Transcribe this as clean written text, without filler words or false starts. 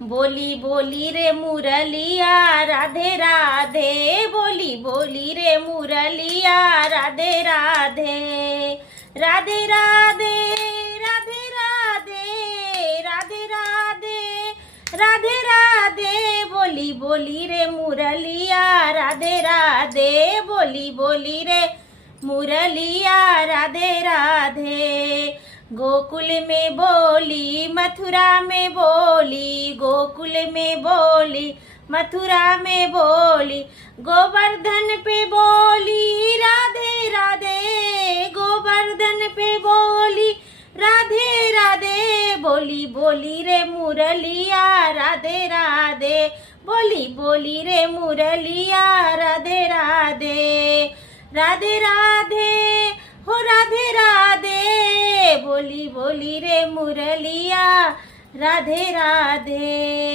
बोली बोली रे मुरलिया राधे राधे, बोली बोली रे मुरलिया राधे राधे, राधे राधे राधे राधे राधे राधे राधे राधे, बोली बोली रे मुरलिया राधे राधे, बोली बोली रे मुरलिया राधे राधे। गोकुल में बोली मथुरा में बोली, गोकुल में बोली मथुरा में बोली, गोवर्धन पे बोली राधे राधे, गोवर्धन पे बोली राधे राधे, बोली बोली रे मुरलिया राधे राधे, बोली बोली रे मुरलिया राधे राधे, राधे राधे हो राधे राधे, बोली बोली रे मुरलिया राधे राधे।